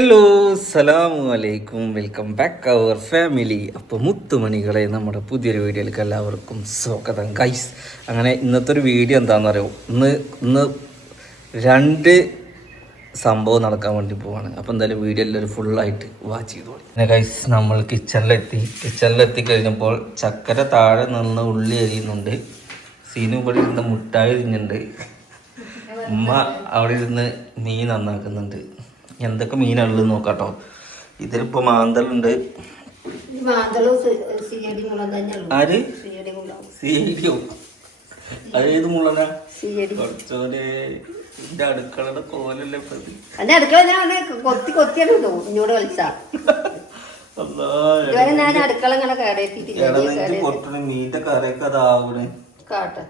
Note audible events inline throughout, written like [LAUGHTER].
Hello സലാമു അലൈക്കും welcome back അവർ family അപ്പോൾ മുത്തുമണികളെ നമ്മുടെ പുതിയൊരു വീഡിയോയിലേക്ക് എല്ലാവർക്കും സ്വാഗതം. ഗൈസ് അങ്ങനെ ഇന്നത്തെ ഒരു വീഡിയോ എന്താണെന്ന് അറിയോ ഇന്ന് ഇന്ന് രണ്ട് സംഭവം നടക്കാൻ വേണ്ടി പോവാണ്. അപ്പോൾ എന്തായാലും വീഡിയോ എല്ലാവരും ഫുള്ളായിട്ട് വാച്ച് ചെയ്തോളി. പിന്നെ ഗൈസ് നമ്മൾ കിച്ചണിലെത്തി കിച്ചണിലെത്തി കഴിഞ്ഞപ്പോൾ ചക്കര താഴെ നിന്ന് ഉള്ളി എരിയുന്നുണ്ട് സീനു ഇവിടെ ഇരുന്ന് മുട്ടായി തിന്നുന്നുണ്ട്. ഉമ്മ അവിടെ ഇരുന്ന് മീൻ നന്നാക്കുന്നുണ്ട്. എന്തൊക്കെ മീനുള്ളത് നോക്കാട്ടോ. ഇതിലിപ്പോ മാന്തലുണ്ട് ആര്? അതേത് മുള്ളനാ? എന്റെ അടുക്കളയുടെ കോലല്ലേ പ്രതി അടുക്കള ഞാൻ കൊത്തി കൊത്തിയാണ് കളിച്ച ഞാൻ അടുക്കള ഇങ്ങനെ കേടേറ്റിട്ടില്ല ഇടനെഞ്ച് പൊട്ടണ മീന്റെ കറിയൊക്കെ അതാവണേ കാട്ടെ.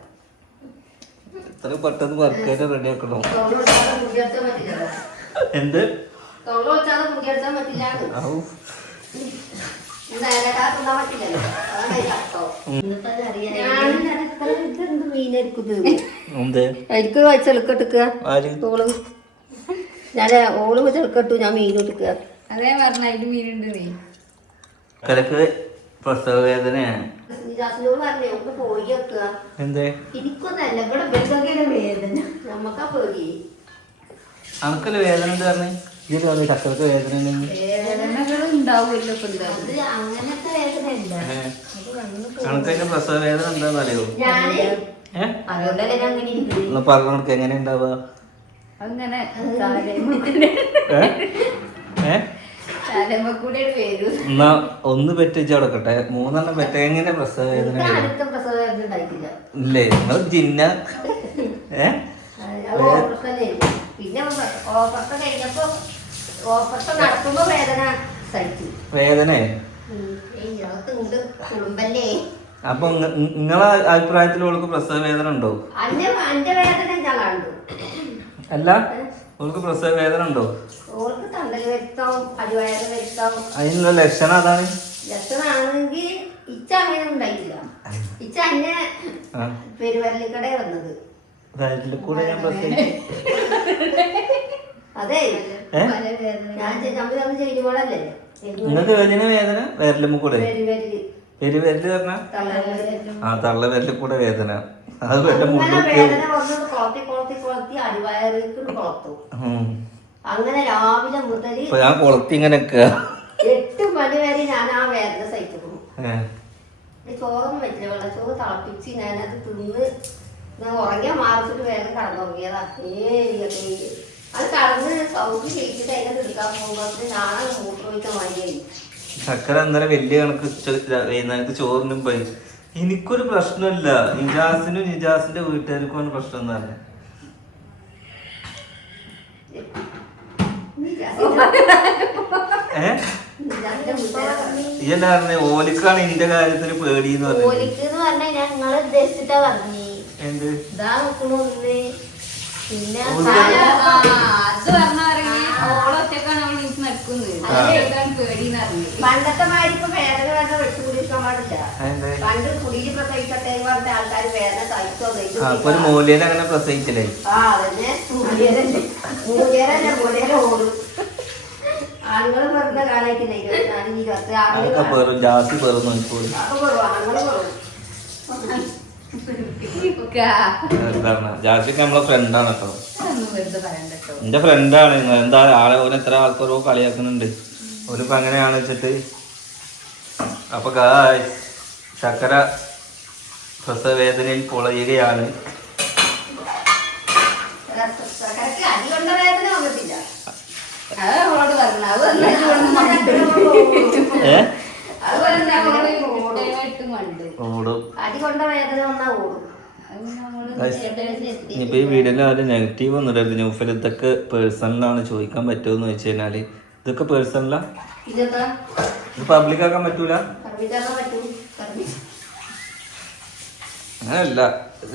എത്ര പെട്ടെന്ന് വർക്കായിട്ട് റെഡി ആക്കണോ? എന്ത്? ഞാൻ ഓൾ. ചെളുക്കെട്ടു ഞാൻ മീൻ എടുക്കുക അതേ പറഞ്ഞ അതിൽ മീനുണ്ട് നീ. കരക്ക് പ്രസവ വേദനയാണ്. പോയി എന്തേ? എനിക്കൊന്നല്ല ഇവിടെ വേദന. നമ്മക്കാ പേടി. അനക്കല്ലേ വേദന ഉണ്ട് പറഞ്ഞേ? ഇതിൽ പറഞ്ഞു ചക്കരക്ക് വേദന അനക്കതിന്റെ പ്രസവ വേദന എന്താന്ന് അറിയോ? ഞാൻ ഏ ഞാൻ അങ്ങനെ ഇരിക്കുന്നത് ഒന്ന് എങ്ങനെ ഉണ്ടാവുക? അങ്ങനെ എന്നാ ഒന്ന് പെറ്റിച്ച് കൊടുക്കട്ടെ മൂന്നെണ്ണം പെറ്റ എങ്ങനെ പ്രസവ വേദന ഇല്ലേ? നിങ്ങൾ ജിന്ന? ഏ ഓപ്പറേഷൻ കഴിഞ്ഞപ്പോ ഓപ്പറേഷൻ നടത്തുമ്പോ വേദന സഹിച്ചു വേദന? ഉണ്ട് കുടുംബല്ലേ? അപ്പൊ നിങ്ങളെ അഭിപ്രായത്തിൽ ഓൾക്ക് പ്രസവ വേദന ഉണ്ടോ? അല്ല ഓൾക്ക് പ്രസവ വേദന ഉണ്ടോ? അതിനുള്ള ലക്ഷണം അതാണ്? ലക്ഷണമാണെങ്കിൽ ഇച്ച അങ്ങനെ ഉണ്ടായിട്ടില്ല ഇച്ച അന്നെ പെരുവരലിക്കടെ വന്നത്. കൂടെ ഞാൻ പ്രസവിച്ചു [LAUGHS] അതെ. ഞാൻ ചെ- നമ്മൾ തമ്മിൽ ചെയ്യുമ്പോഴല്ലേ നിങ്ങൾക്ക് വേദന വേദന വിരലും കൂടെ. വെരി പെരു വിരൽ പറഞ്ഞ? ആ തള്ള വിരലിൽ കൂടെ വേദന. അത് വല്ല അങ്ങനെ രാവിലെ മുതൽ ഞാൻ കൊളത്തി ഇങ്ങനെ എട്ട് മണി വരെ ഞാൻ ആ വേദന സഹിച്ചു. ചോറൊന്നും വെച്ചില്ല വെള്ളച്ചോറ് തിളപ്പിച്ച് ഞാനത് തിന്ന് ഞാൻ ഉറങ്ങിയ മാറച്ചിട്ട് വേഗം കടന്നുറങ്ങിയതാ. ഏരിയൊക്കെ അത് കടന്ന് അതിനെ പോകുമ്പോൾ ചക്കര അന്നേരം വലിയ കണക്ക് വൈകുന്നേരത്ത് ചോറിനും പോയി എനിക്കൊരു പ്രശ്നമില്ല. നിജാസിനും നിജാസിന്റെ വീട്ടുകാർക്കും പ്രശ്നം എന്ന് ഏ? ഇതെന്നാ പറഞ്ഞ? ഓലിക്കാണ് എന്റെ ഞങ്ങൾ ഉദ്ദേശിച്ചിട്ടാ പറഞ്ഞു. എന്ത്? പിന്നെ പറഞ്ഞ പണ്ടത്തെ മാതിരി ഇപ്പൊ വേദന വെച്ച് കുടിക്കാൻ പാടില്ല. പണ്ട് കുടിയിൽ പ്രസവിക്കട്ടെ പറഞ്ഞ ആൾക്കാർ വേദന സഹിച്ചോ ആ ഒരു മൂല്യനെ അങ്ങനെ പ്രസവിച്ചില്ലേ? ആ അതന്നെ. മൂലിയരല്ലേ മൂലിയരല്ലേ മൂലിയര ഓടും. ആണുങ്ങൾ പറഞ്ഞ കാലായിട്ടില്ല ഇരുപത്തിനാല് ഇരുപത്തി ആറ് ജാസ്തി പേറും നോക്കിപ്പോയി അതൊക്കെ കുറവ് ആണുങ്ങൾ എന്താണ് ജാസിക്ക് നമ്മളെ ഫ്രണ്ടാണ് കേട്ടോ എന്റെ ഫ്രണ്ടാണ് എന്താ ആളെ ഓരോ എത്ര ആൾക്കാരോ കളിയാക്കുന്നുണ്ട്. ഓരിപ്പോ അങ്ങനെയാണ് വെച്ചിട്ട്. അപ്പൊ ചക്കര പ്രസവേദനയിൽ പൊളയുകയാണ്. ഏ അത് പറഞ്ഞ അവൾ ഇട്ട് മണ്ട് ഓടും. അടി കൊണ്ട വേദന വന്നാ ഓടും. അത് നമ്മൾ ഈ വീഡിയോയിൽ ആരും നെഗറ്റീവ് ഒന്നും ഇടരുത് ഇതൊക്കെ പേഴ്സണലാണ് ചോദിക്കാൻ പറ്റുമെന്ന് വെച്ച് കഴിഞ്ഞാൽ ഇതൊക്കെ പേഴ്സണലാ ഇത് പബ്ലിക് ആക്കാൻ പറ്റൂല? പറ്റും. കർമ്മിച്ച് അങ്ങനല്ല.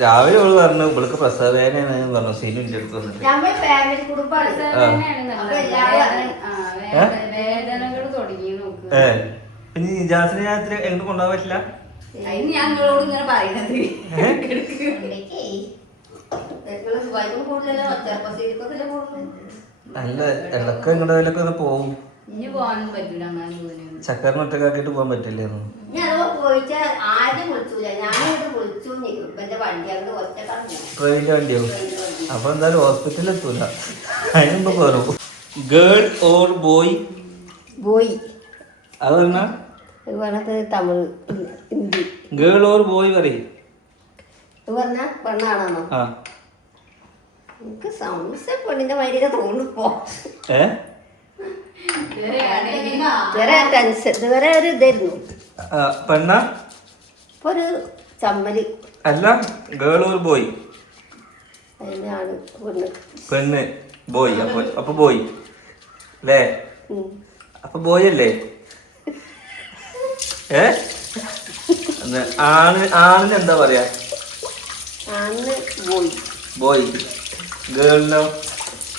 രാവിലെ അവൾ പറഞ്ഞു ഇവൾക്ക് പ്രസവ വേദനയാണ് പറഞ്ഞു. സീനിന്റെ അടുത്ത് വന്നിട്ട്. നമ്മൾ ഫാമിലി കുടുംബാണ്. തന്നെയാണ് നല്ലത്. അപ്പൊ എല്ലാവരും ആ, വേദന- വേദനകൾ തുടങ്ങി നോക്ക്. ഏ. പിന്നെ നിജാസിനെ ഞാൻ എത്ര എങ്ങോട്ട് കൊണ്ടുപോകാൻ പറ്റില്ല? അതിന് ഞാൻ നിങ്ങളോട് ഇങ്ങനെ പറയുന്നത് അല്ല ഇടയ്ക്ക് എങ്ങോട്ടേലൊക്കെ ഒന്ന് പോവും. ഇനി പോകാനൊന്നും പറ്റൂല അങ്ങനെ പോകാനും ചക്കറിന് ഒറ്റക്കാക്കിട്ട് പോകാൻ പറ്റില്ലായിരുന്നു കടന്നു വണ്ടിയോ? അപ്പൊ എന്തായാലും ഹോസ്പിറ്റലിൽ എത്തൂല. അതിനുമ്പോ പോരും ഗേൾ ഓർ ബോയ്? ബോയ്. അത് ഇത് പറഞ്ഞത് Tamil Hindi. Girl or boy പറയും. ഇത് പറഞ്ഞ പെണ്ണാണെന്നോ ആ. എനിക്ക് സംശയം പെണ്ണിന്റെ മൈരിയൊക്കെ തോന്നിപ്പോ ഏ? ഇതുവരെ ടെൻഷൻ ഇതുവരെ ഒരു ഇതായിരുന്നു. ആ, പെണ്ണ? ഇപ്പൊ ഒരു ചമ്മൽ. അല്ല ഗേൾ ഓർ ബോയ്. അതിനാണ് പെണ്ണ്. പെണ്ണ് ബോയ് അപ്പൊ അപ്പൊ ബോയ്. അല്ലേ. അപ്പൊ ബോയ് അല്ലേ? ഏ? ആണ് ആണിന് എന്താ പറയാ? ബോയ് ഗേളിനോ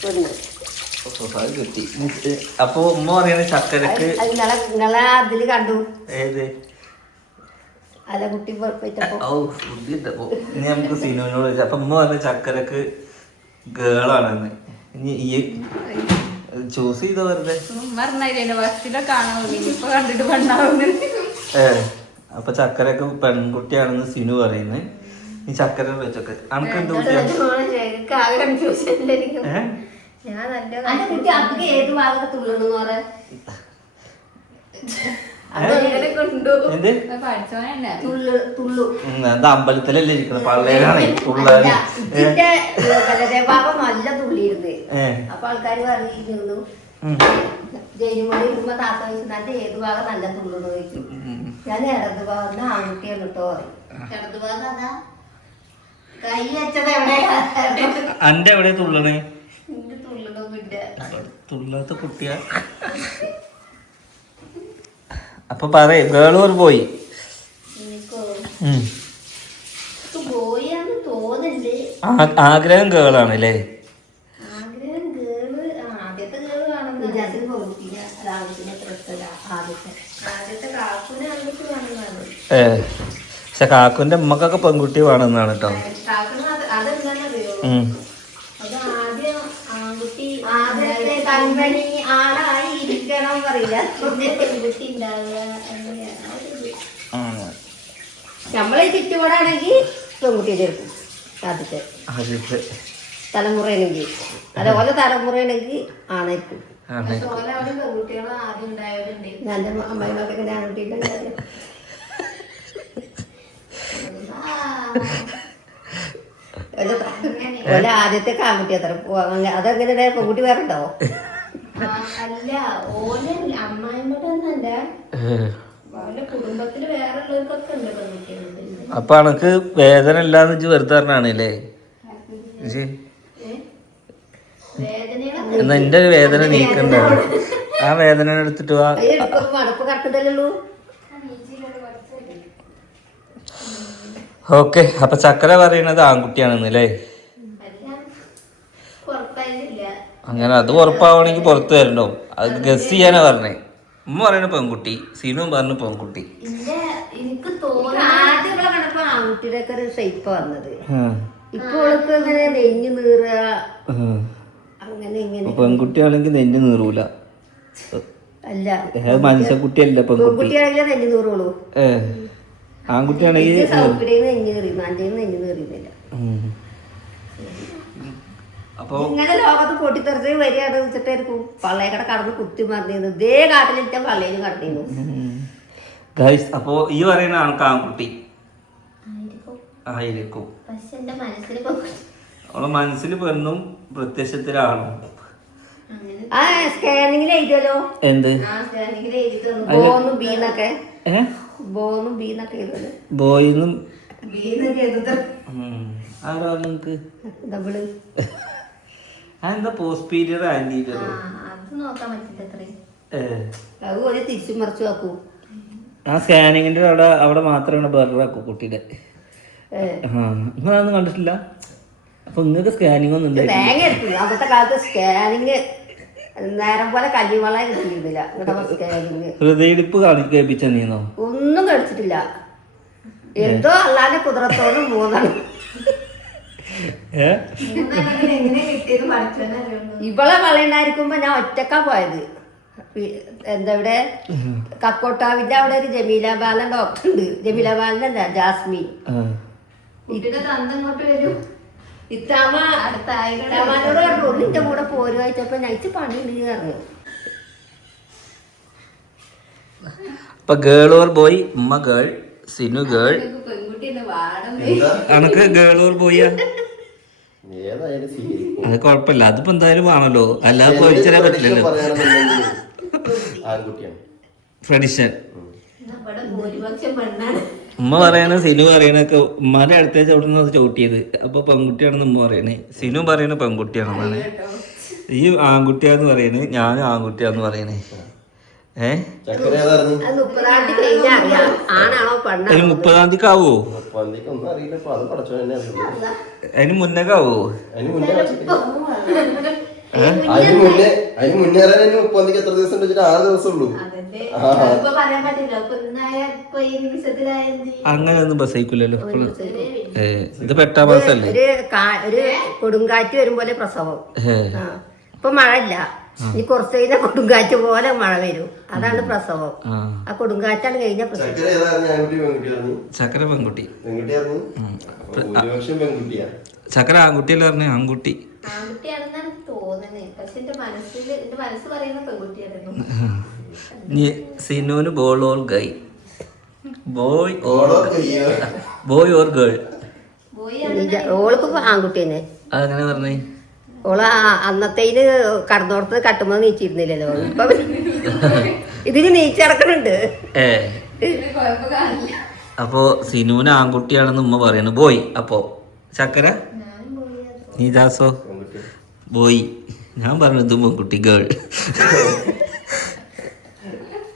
പെണ്ണ്. അത് കിട്ടി. അപ്പൊ ഉമ്മ പറയണ ചക്കരക്ക് അതിൽ കണ്ടു. ഏത്? കുട്ടി ഇനി നമുക്ക് സിനുവിനോട്. അപ്പൊ ഉമ്മ പറഞ്ഞ ചക്കരക്ക് ഗേളാണെന്ന് ഇനി ഈ ചൂസ് ചെയ്ത വെറുതെ? പറഞ്ഞില്ലേ ബസ്സിലൊക്കെ കാണാൻ ഇപ്പൊ കണ്ടിട്ട് പെണ്ണാവുന്നത്. അപ്പൊ ചക്കരയൊക്കെ പെൺകുട്ടിയാണെന്ന് സിനു പറയുന്നത് ഈ ചക്കര വെച്ചൊക്കെ. അനക്ക് എന്ത് അത് അമ്പലത്തിലല്ലേ ഇരിക്കുന്നത് പള്ളേലാണ് നല്ല തുള്ളിയിരുന്നത് അപ്പൊ ആൾക്കാർ പറഞ്ഞിരുന്നു. ജയിലുമണി ഇരുമ്പോ താത്ത ചോദിച്ചു നല്ല ഏത് ഭാഗം നല്ല തുള്ളു ചോദിച്ചു. ഞാൻ ഇടത് ഭാഗം ആൺകുട്ടിയാണ് കേട്ടോ പറയും. ഇടത് ഭാഗം അതാ? കൈ വെച്ചത് എവിടെയാ? അന്റെ എവിടെ തുള്ളണേ? നിന്റെ തുള്ളണൊന്നുമില്ല തുള്ളാത്ത കുട്ടിയ. അപ്പൊ പറയ ഗേളൂർ പോയി. പോയി ഉം. പോയാന്ന് തോന്നുന്നുണ്ട്. ആ- ആഗ്രഹം ഗേളാണ് അല്ലേ ആഗ്രഹം കേൾ ആദ്യത്തെ കേൾ കാണുന്ന വിചാരത്തിന് പോകില്ല രാവിലെ പ്രശ്നമില്ല ആദ്യത്തെ ആദ്യത്തെ കാക്കുനെ ആൺകുട്ടി കാണുന്നതാണ് ഏ പക്ഷെ കാക്കുന്റെ അമ്മക്കൊക്കെ പെൺകുട്ടി വേണമെന്നാണ് കേട്ടോ. നമ്മളെ ചുറ്റുപാടാണെങ്കിൽ ചേർക്കും. ആദ്യത്തെ തലമുറയാണെങ്കിൽ അതേപോലെ ആണായിരിക്കും. നല്ല ഓല ആദ്യത്തെ കാമുട്ടി അത്ര അതെങ്ങനെ പെൺകുട്ടി വേറെ അല്ല ഓല ഏ. ഓല വേറെ ഉള്ളവർക്കൊക്കെ ഉണ്ട് പെൺകുട്ടികളുണ്ട് അപ്പൊ അനക്ക് വേദന ഇല്ലാന്ന് വെച്ച് വെറുതെ ഇജ്ജ്? എന്നാ എന്റെ ഒരു വേദന നീക്കണ്ടോ? ആ വേദന എടുത്തിട്ട് വാ. ഓക്കെ അപ്പൊ ചക്കര പറയുന്നത് ആൺകുട്ടിയാണെന്ന് അല്ലേ അങ്ങനെ അത് ഉറപ്പാവണമെങ്കിൽ പുറത്ത് വരണ്ടോ? അത് ഗസ് ചെയ്യാനാ പറഞ്ഞേ. ഉമ്മ പറയണ പെൺകുട്ടി സീനും പറഞ്ഞു പെൺകുട്ടി. പെൺകുട്ടിയാണെങ്കിൽ എനിക്ക് തോന്നുന്നു ആദ്യം ഇവിടെ കണ്ടപ്പോ ആൺകുട്ടിയുടെ ഒക്കെ ഒരു ഷേപ്പ് വന്നത്. ഉം. ഇപ്പൊ അവൾക്ക് ഇങ്ങനെ നെഞ്ഞു നീറുക അങ്ങനെ ഇങ്ങനെ. പെൺകുട്ടിയാണെങ്കിൽ നെഞ്ഞ് നീറൂല. അല്ല. മനുഷ്യക്കുട്ടിയല്ല പെൺകുട്ടി. പെൺകുട്ടിയാണെങ്കിലേ നെഞ്ഞു നീറുള്ളൂ. ഏ. ആൺകുട്ടിയാണെങ്കിൽ. അപ്പൊ ഇങ്ങനെ ലോകത്ത് പൊട്ടിത്തെറിച്ച് വരികയാണ് വെച്ചിട്ടായിരിക്കും പള്ളേക്കട കടന്ന് കുത്തി മറിഞ്ഞിരുന്നു. ഇതേ കാട്ടിലിട്ട പള്ളയിൽ കടന്നിരുന്നു. ഗൈസ് അപ്പോ ഈ പറയുന്ന ആൾക്ക് ആൺകുട്ടി. ആയിരിക്കും. അവളെ മനസ്സിൽ പെണ്ണും പ്രത്യക്ഷത്തിലാണോ? ആ സ്കാനിങ്ങിൽ എഴുതിയല്ലോ. എന്ത്? ആ സ്കാനിങ്ങിൽ എഴുതി തന്നു ബോന്നും ബീന്നൊക്കെ ഏ? ബോന്നും ബീന്നൊക്കെ എഴുതൽ ബോയിന്നും ബീന്നൊക്കെ എഴുതി ആരാ നിങ്ങക്ക്? ഡബിൾ അതെന്താ പോസ്റ്റ് പീരിയഡ് ആന്റീരിയർ അത് തിരിച്ചു മറിച്ചു നോക്കൂ ആ സ്കാനിങ്ങിന്റെ അവിടെ അവിടെ മാത്രമാണ് ബെറാക്കു കുട്ടിയുടെ. ഏ. ആ നിങ്ങളതൊന്നും കണ്ടിട്ടില്ല? അപ്പൊ നിങ്ങൾക്ക് സ്കാനിങ് ഒന്നും ഉണ്ടായിരുന്നു അന്നത്തെ കാലത്ത് സ്കാനിങ് നേരം പോലെ കല്ലിവള കിട്ടിയിരുന്നില്ല. എന്നിട്ട് സ്കാനിങ് ഹൃദയടിപ്പ് കാണിക്കേപ്പിച്ച നീന്നോ? ഒന്നും കഴിച്ചിട്ടില്ല എന്തോ അല്ലാതെ കുതിരത്തോട് മൂന്നാണ് ഇവളെ വളയുണ്ടായിരിക്കുമ്പോ ഞാൻ ഒറ്റക്കാ പോയത്. എന്താ ഇവിടെ? കക്കോട്ടാവിന്റെ അവിടെ ഒരു ജമീല ബാലൻ ഡോക്ടർ ഉണ്ട് ജമീല അല്ല ജാസ്മിൻ. ആ. കുട്ടിയുടെ തന്ത ഇങ്ങോട്ട് വരും. ഇത്താമ ഇത്താമാനോട് പറഞ്ഞു നിന്റെ കൂടെ പോരുവായിച്ചപ്പോ ഞങ്ങൾക്ക് പണിയുണ്ട് പറഞ്ഞു. അപ്പൊ ഗേൾ ഓർ ബോയ് ഉമ്മ ഗേൾ സിനു ഗേൾ അനക്ക് ഗേൾ ഓർ ബോയ്യാ അത് കുഴപ്പമില്ല അതിപ്പോ എന്തായാലും ആണല്ലോ അല്ലാതെ ചോദിച്ചാലേ പറ്റില്ലല്ലോ. ഭൂരിപക്ഷം പെണ്ണാണ്. ഉമ്മ പറയണ സിനു പറയണൊക്കെ ഉമ്മാന്റെ അടുത്തേച്ച് അവിടെ നിന്ന് ചോട്ടിയത്? അപ്പൊ പെൺകുട്ടിയാണെന്ന് ഉമ്മ പറയണേ. സിനു പറയണ പെൺകുട്ടിയാണെന്നാണ്. ഈ ആൺകുട്ടിയാന്ന് പറയണേ ഞാനും ആൺകുട്ടിയാന്ന് പറയണേ. ഏ? ചക്കര അത് മുപ്പതാം തീയതി അതിന് മുപ്പതാം തീയതി ആവോ അതിന് മുന്നേ ആവോ അതിന് മുന്നേ. അതിന് മുന്നേ അതിന് മുന്നേ അറിയാൻ അതിന് മുപ്പന്തിക്ക് എത്ര ദിവസം ആറ് ദിവസം ഉള്ളൂ. അതിന്റെ ആ. ഇപ്പൊ പറയാൻ പറ്റില്ല. ഇപ്പൊ ഇന്നായ ഇപ്പൊ ഈ നിമിഷത്തിലായത് അങ്ങനെ ഒന്നും ബസ് അയക്കില്ലല്ലോ ഇത് പെട്ടാ മാസല്ലേ? ഒരു കൊടുങ്കാറ്റ് വരുമ്പോലെ പ്രസവം. ആ. ഇപ്പൊ മഴ ഇല്ല ഇനി കുറച്ച് കഴിഞ്ഞാൽ കൊടുങ്കാറ്റ് പോലെ മഴ വരും. അതാണ് പ്രസവം. ആ. കൊടുങ്കാറ്റാണ് കഴിഞ്ഞ പ്രസവം. ചക്കര ചക്ര ആൺകുട്ടി അല്ലേ പെൺകുട്ടി. ചക്കര ആൺകുട്ടിയല്ലേ പറഞ്ഞ? ആൺകുട്ടി. ആൺകുട്ടിയാണെന്നാണ് തോന്നുന്നത് പക്ഷെ എന്റെ മനസ്സിൽ എന്റെ മനസ്സ് പറയുന്ന പെൺകുട്ടിയായിരുന്നു. സിനുവിന് ball or guy boy or boy or girl ഓൾക്ക് ആൺകുട്ടി തന്നെ. അതെങ്ങനെ പറഞ്ഞേ? ഓൾ അന്നത്തേന് കടന്നോടത്ത് കട്ടുമ്പോ നീച്ചിരുന്നില്ലല്ലോ. ഇപ്പൊ ഇതിന് നീച്ചടക്കണുണ്ട് അപ്പോ സിനുവിന് ആൺകുട്ടിയാണെന്ന് ഉമ്മ പറയുന്നു ബോയ് അപ്പോ ചക്കര? നീദാസോ ബോയ് ഞാൻ പറഞ്ഞത് പെൺകുട്ടി ഗേൾ [LAUGHS]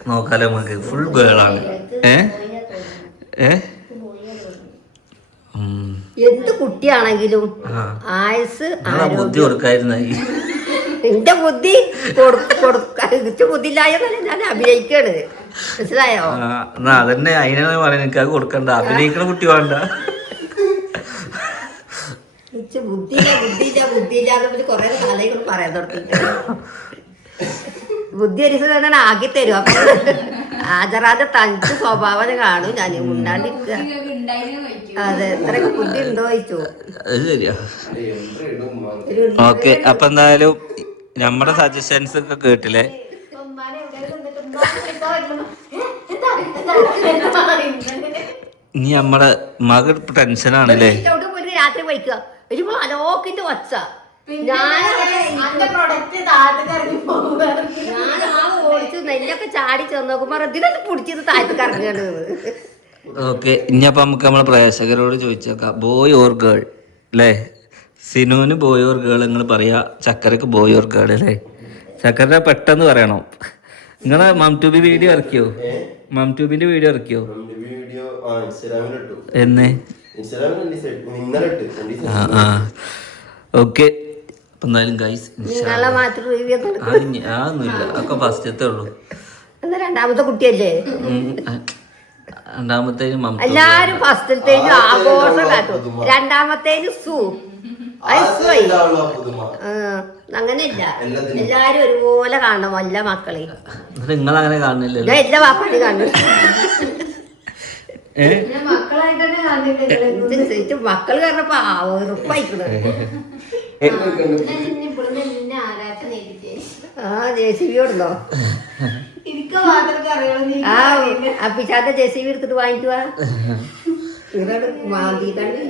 നോക്കാലോ നമുക്ക്. ഫുൾ ഗേളാണ് ഏ? ഏ. എന്ത് കുട്ടിയാണെങ്കിലും. ആയുസ് ബുദ്ധി കൊടുക്കായിരുന്ന എന്റെ ബുദ്ധി കൊടുക്ക ബുദ്ധിയില്ലായെന്നല്ല ഞാൻ അഭിനയിക്കാണ്. മനസ്സിലായോ? എന്നാ അതന്നെ. അതിനാണ് പറയുന്നത്. എനിക്ക് അത് കൊടുക്കണ്ട. അഭിനയിക്കണ കുട്ടി വേണ്ട. ബുദ്ധിയില്ല ബുദ്ധിയില്ല ബുദ്ധിയില്ല കുറെ കാലങ്ങൾ പറയാൻ തുടങ്ങിയിട്ട് ബുദ്ധി തന്നെ ആക്കി തരും അപ്പൊ ആചാരാന്റെ തനിച്ച് സ്വഭാവം കാണും ഞാൻ ഉണ്ടാണ്ടിരിക്കുക അതെ എത്രയൊക്കെ ബുദ്ധി ഉണ്ടോ ചോദിച്ചു ഓക്കെ അപ്പൊ എന്തായാലും നമ്മുടെ സജഷൻസ് ഒക്കെ കേട്ടില്ലേ? ഇനി നമ്മടെ മകൾ ടെൻഷനാണല്ലേ രാത്രി വയ്ക്കുക ഒരു അലോക്കിന്റെ ഒച്ച [LAUGHS] നെല്ലൊക്കെ ചാടി പിടിച്ചത് താഴത്ത് കറങ്ങാണ് ഓക്കെ ഇനിയപ്പോ നമുക്ക് നമ്മളെ പ്രേക്ഷകരോട് ചോദിച്ചേക്കാം. ബോയ് ഓർ ഗേൾ അല്ലേ സിനുവിന് ബോയ് ഓർ ഗേൾ നിങ്ങൾ പറയാ ചക്കരക്ക് ബോയ് ഓർ ഗേൾ അല്ലേ ചക്കര പെട്ടെന്ന് പറയണം. നിങ്ങളെ മം ട്യൂബി വീഡിയോ ഇറക്കിയോ? മം ട്യൂബിന്റെ വീഡിയോ ഇറക്കിയോ? എന്നേ? ഓക്കെ എന്തായാലും ഗൈസ് അതൊന്നുമില്ല ഒക്കെ ഫസ്റ്റത്തെ ഉള്ളൂ. രണ്ടാമത്തെ കുട്ടിയല്ലേ? രണ്ടാമത്തേന് എല്ലാരും ഫസ്റ്റത്തേനും ആഘോഷം കാട്ടും രണ്ടാമത്തേനും സൂ. അങ്ങനെയില്ല. എല്ലാരും ഒരുപോലെ കാണണം എല്ലാ മക്കളെ നിങ്ങൾ അങ്ങനെ കാണുന്നില്ലല്ലോ. ഞാൻ എല്ലാ വാപ്പാടി കാണും. ഏ? പിന്നെ മക്കളായിട്ട് തന്നെ മക്കൾ കാരണപ്പോ ഉറപ്പായിക്കണ ആ ജെ സി ബി കൊടുന്നോ എനിക്ക് മാത്രമേ നീ ആ അപ്പിച്ചാന്റെ ജെ സി ബി എടുത്തിട്ട് വാങ്ങിക്കുവാ. ഇവരോട് വാങ്ങിയിട്ടാണ്